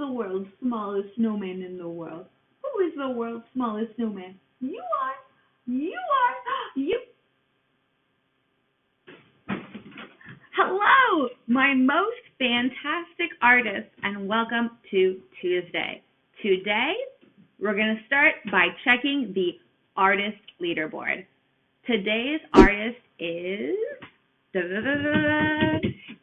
the world's smallest snowman in the world? Who is the world's smallest snowman? You are. You are. You. Hello, my most fantastic artists, and welcome to Tuesday. Today, we're going to start by checking the artist leaderboard. Today's artist is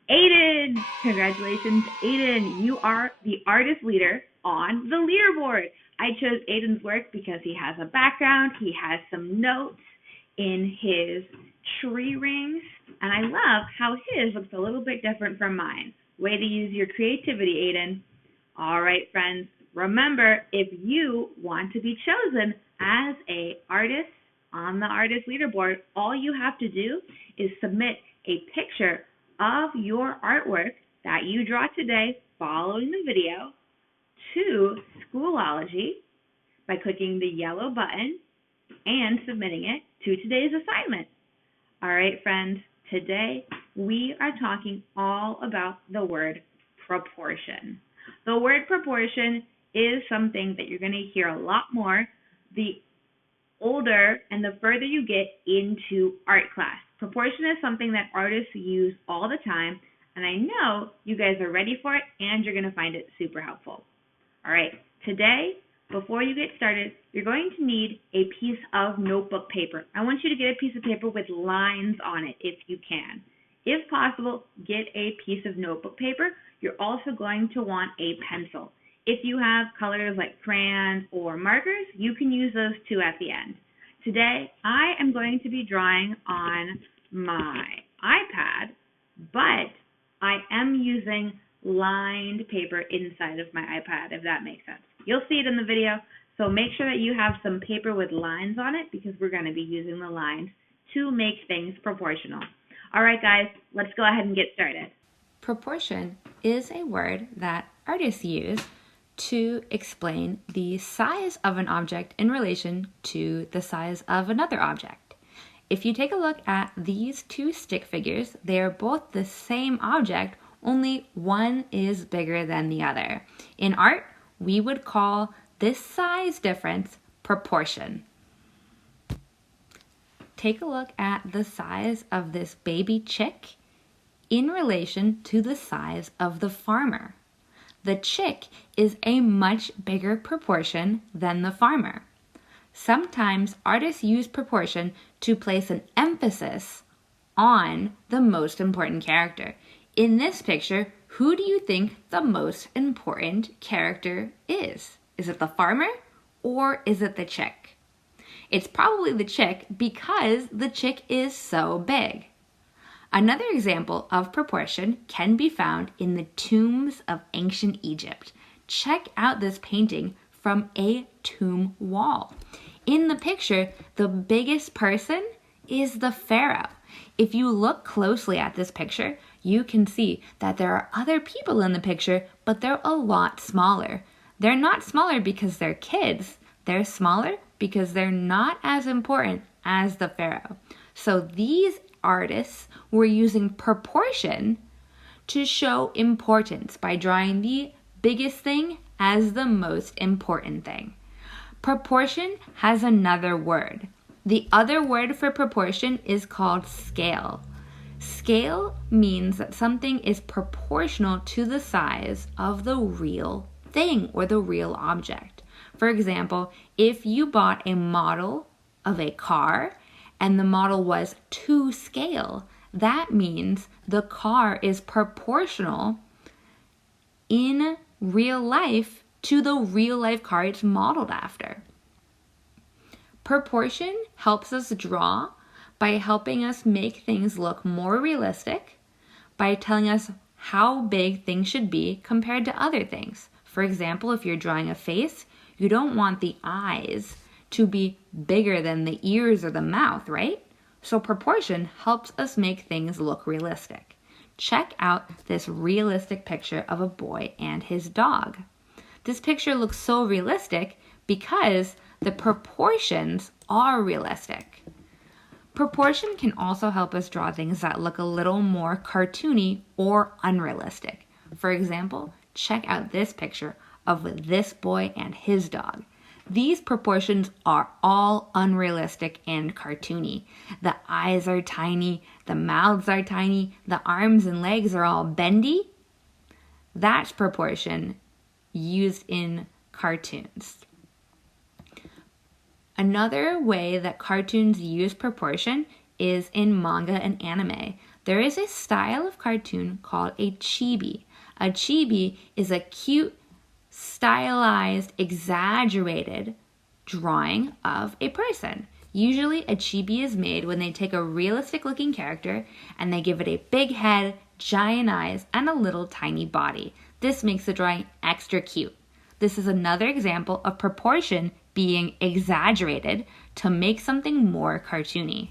Aiden. Congratulations, Aiden. You are the artist leader on the leaderboard. I chose Aiden's work because he has a background, he has some notes in his tree rings, and I love how his looks a little bit different from mine. Way to use your creativity, Aiden. All right, friends, remember, if you want to be chosen as an artist on the artist leaderboard, all you have to do is submit a picture of your artwork that you draw today following the video to Schoology by clicking the yellow button and submitting it to today's assignment. All right, friends, today we are talking all about the word proportion. The word proportion is something that you're going to hear a lot more the older and the further you get into art class. Proportion is something that artists use all the time, and I know you guys are ready for it and you're going to find it super helpful. All right, today, before you get started, you're going to need a piece of notebook paper. I want you to get a piece of paper with lines on it if you can. If possible, get a piece of notebook paper. You're also going to want a pencil. If you have colors like crayons or markers, you can use those too at the end. Today, I am going to be drawing on my iPad, but I am using lined paper inside of my iPad, if that makes sense. You'll see it in the video, so make sure that you have some paper with lines on it because we're going to be using the lines to make things proportional. All right, guys, let's go ahead and get started. Proportion is a word that artists use to explain the size of an object in relation to the size of another object. If you take a look at these two stick figures, they are both the same object, only one is bigger than the other. In art, we would call this size difference proportion. Take a look at the size of this baby chick in relation to the size of the farmer. The chick is a much bigger proportion than the farmer. Sometimes artists use proportion to place an emphasis on the most important character. In this picture, who do you think the most important character is? Is it the farmer or is it the chick? It's probably the chick because the chick is so big. Another example of proportion can be found in the tombs of ancient Egypt. Check out this painting from a tomb wall. In the picture, the biggest person is the pharaoh. If you look closely at this picture, you can see that there are other people in the picture, but they're a lot smaller. They're not smaller because they're kids. They're smaller because they're not as important as the pharaoh. So these artists were using proportion to show importance by drawing the biggest thing as the most important thing. Proportion has another word. The other word for proportion is called scale. Scale means that something is proportional to the size of the real thing or the real object. For example, if you bought a model of a car and the model was to scale, that means the car is proportional in real life to the real life car it's modeled after. Proportion helps us draw by helping us make things look more realistic, by telling us how big things should be compared to other things. For example, if you're drawing a face, you don't want the eyes to be bigger than the ears or the mouth, right? So proportion helps us make things look realistic. Check out this realistic picture of a boy and his dog. This picture looks so realistic because the proportions are realistic. Proportion can also help us draw things that look a little more cartoony or unrealistic. For example, check out this picture of this boy and his dog. These proportions are all unrealistic and cartoony. The eyes are tiny, the mouths are tiny, the arms and legs are all bendy. That's proportion used in cartoons. Another way that cartoons use proportion is in manga and anime. There is a style of cartoon called a chibi. A chibi is a cute, stylized, exaggerated drawing of a person. Usually a chibi is made when they take a realistic looking character and they give it a big head, giant eyes, and a little tiny body. This makes the drawing extra cute. This is another example of proportion being exaggerated to make something more cartoony.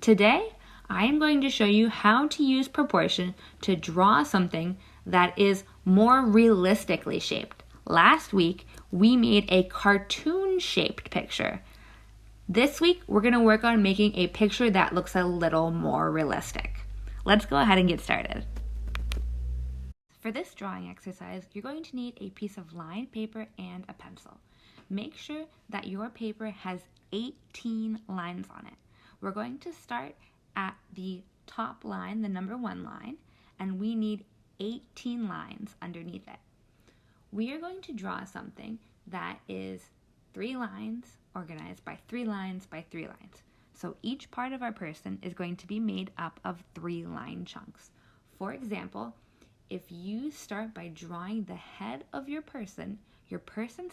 Today, I am going to show you how to use proportion to draw something that is more realistically shaped. Last week, we made a cartoon-shaped picture. This week, we're going to work on making a picture that looks a little more realistic. Let's go ahead and get started. For this drawing exercise, you're going to need a piece of lined paper and a pencil. Make sure that your paper has 18 lines on it. We're going to start at the top line, the number 1 line, and we need 18 lines underneath it. We are going to draw something that is 3 lines organized by 3 lines by 3 lines. So each part of our person is going to be made up of 3 line chunks. For example, if you start by drawing the head of your person's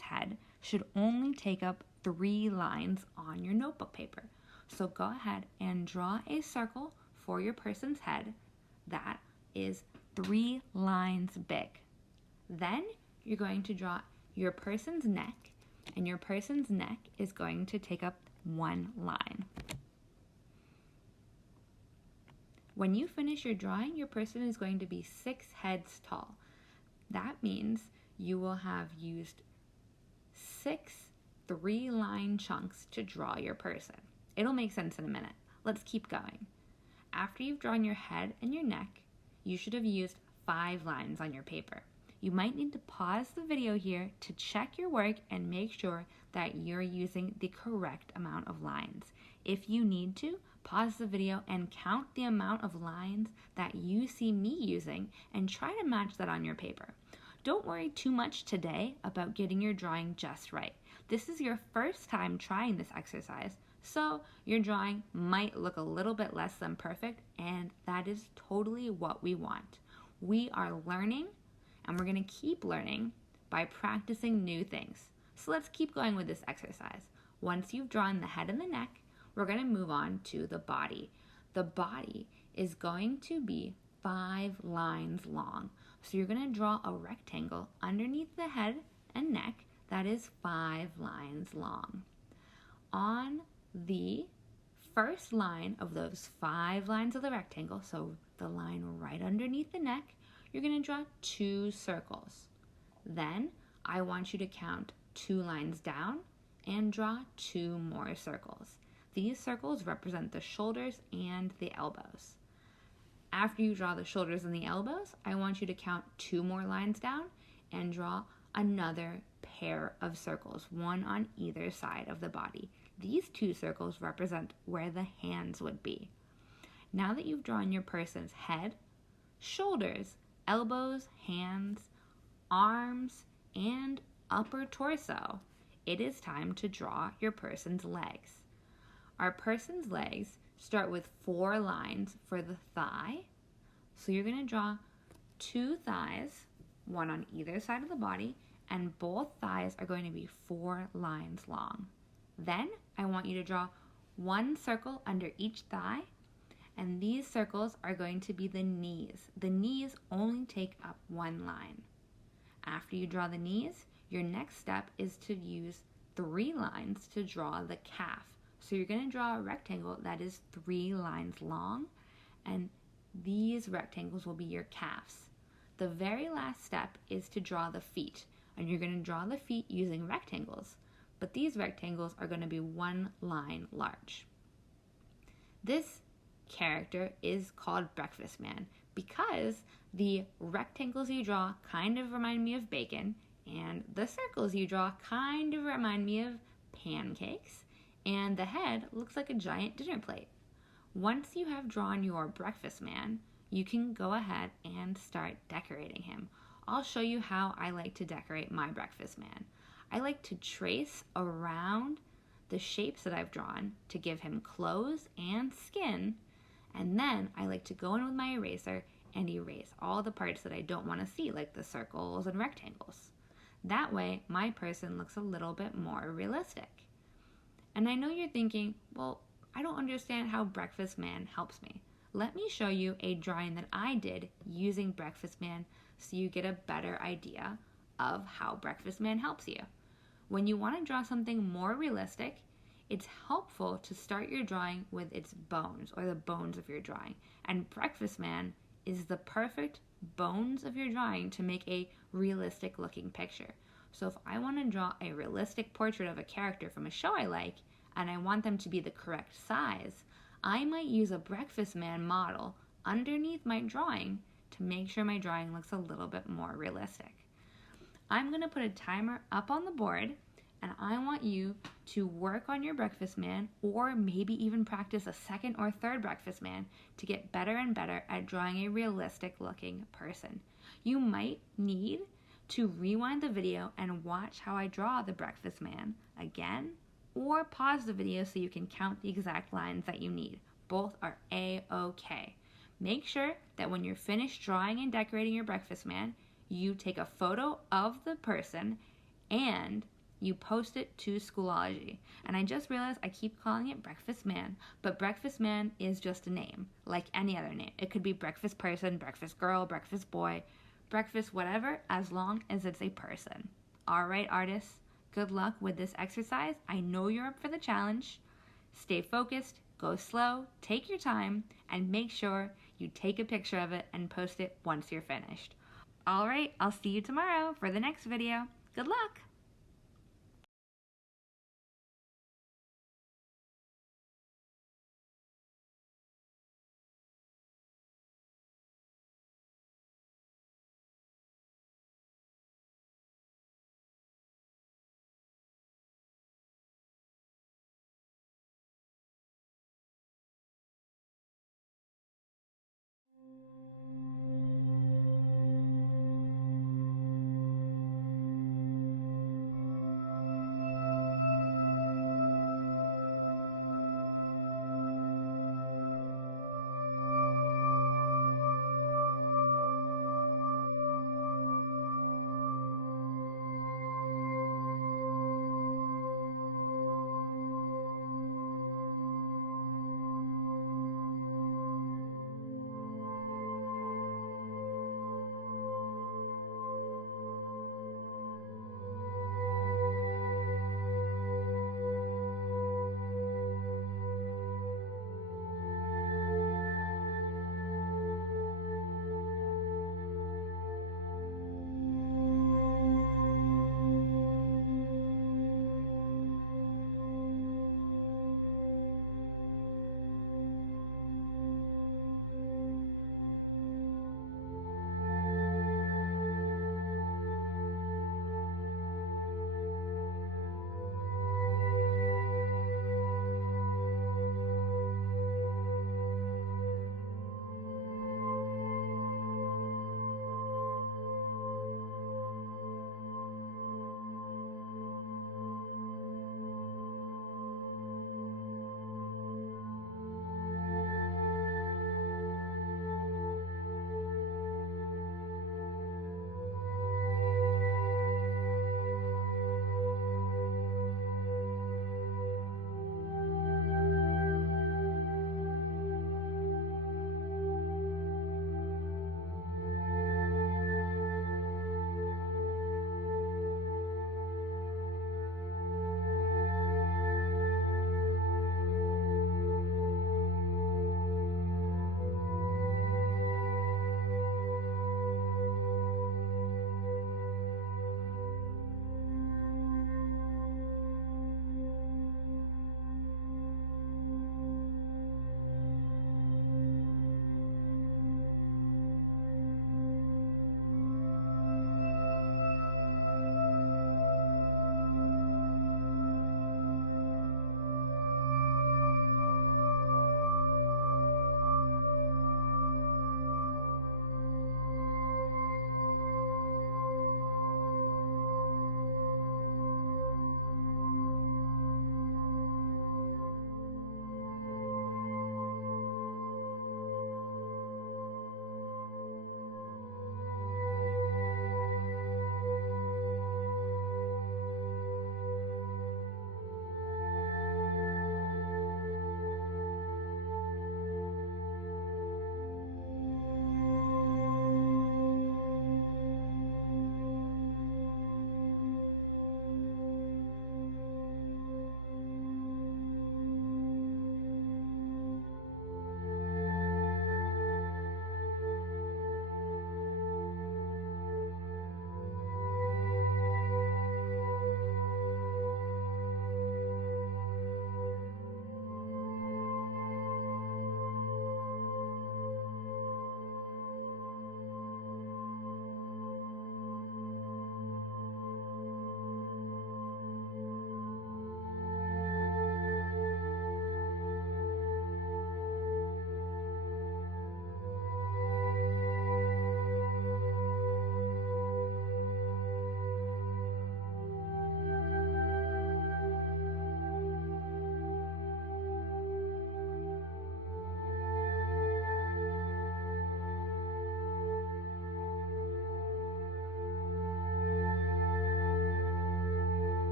head should only take up 3 lines on your notebook paper. So go ahead and draw a circle for your person's head that is 3 lines big. Then you're going to draw your person's neck, and your person's neck is going to take up 1 line. When you finish your drawing, your person is going to be 6 heads tall. That means you will have used 6 3-line chunks to draw your person. It'll make sense in a minute. Let's keep going. After you've drawn your head and your neck, you should have used 5 lines on your paper. You might need to pause the video here to check your work and make sure that you're using the correct amount of lines. If you need to, pause the video and count the amount of lines that you see me using and try to match that on your paper. Don't worry too much today about getting your drawing just right. This is your first time trying this exercise, so your drawing might look a little bit less than perfect, and that is totally what we want. We are learning, and we're going to keep learning by practicing new things. So let's keep going with this exercise. Once you've drawn the head and the neck, we're going to move on to the body. The body is going to be 5 lines long. So you're going to draw a rectangle underneath the head and neck that is 5 lines long. On the first line of those 5 lines of the rectangle, so the line right underneath the neck, you're going to draw 2 circles. Then I want you to count 2 lines down and draw 2 more circles. These circles represent the shoulders and the elbows. After you draw the shoulders and the elbows, I want you to count 2 more lines down and draw another pair of circles, one on either side of the body. These 2 circles represent where the hands would be. Now that you've drawn your person's head, shoulders, elbows, hands, arms, and upper torso, it is time to draw your person's legs. Our person's legs start with 4 lines for the thigh. So you're going to draw 2 thighs, one on either side of the body, and both thighs are going to be 4 lines long. Then I want you to draw 1 circle under each thigh, and these circles are going to be the knees. The knees only take up 1 line. After you draw the knees, your next step is to use 3 lines to draw the calf. So you're going to draw a rectangle that is 3 lines long, and these rectangles will be your calves. The very last step is to draw the feet, and you're going to draw the feet using rectangles, but these rectangles are going to be 1 line large. This character is called Breakfast Man because The rectangles you draw kind of remind me of bacon, and the circles you draw kind of remind me of pancakes, and the head looks like a giant dinner plate. Once you have drawn your breakfast man, you can go ahead and start decorating him. I'll show you how I like to decorate my breakfast man. I like to trace around the shapes that I've drawn to give him clothes and skin, and then I like to go in with my eraser and erase all the parts that I don't want to see, like the circles and rectangles. That way, my person looks a little bit more realistic. And I know you're thinking, well, I don't understand how Breakfast Man helps me. Let me show you a drawing that I did using Breakfast Man so you get a better idea of how Breakfast Man helps you. When you want to draw something more realistic, it's helpful to start your drawing with its bones, or the bones of your drawing. And Breakfast Man is the perfect bones of your drawing to make a realistic looking picture. So if I want to draw a realistic portrait of a character from a show I like, and I want them to be the correct size, I might use a Breakfast Man model underneath my drawing to make sure my drawing looks a little bit more realistic. I'm going to put a timer up on the board, and I want you to work on your Breakfast Man, or maybe even practice a second or third Breakfast Man to get better and better at drawing a realistic looking person. You might need to rewind the video and watch how I draw the Breakfast Man again, or pause the video so you can count the exact lines that you need. Both are A-OK. Make sure that when you're finished drawing and decorating your Breakfast Man, you take a photo of the person and you post it to Schoology. And I just realized I keep calling it Breakfast Man, but Breakfast Man is just a name, like any other name. It could be breakfast person, breakfast girl, breakfast boy, breakfast whatever, as long as it's a person. All right, artists, good luck with this exercise. I know you're up for the challenge. Stay focused, go slow, take your time, and make sure you take a picture of it and post it once you're finished. All right, I'll see you tomorrow for the next video. Good luck!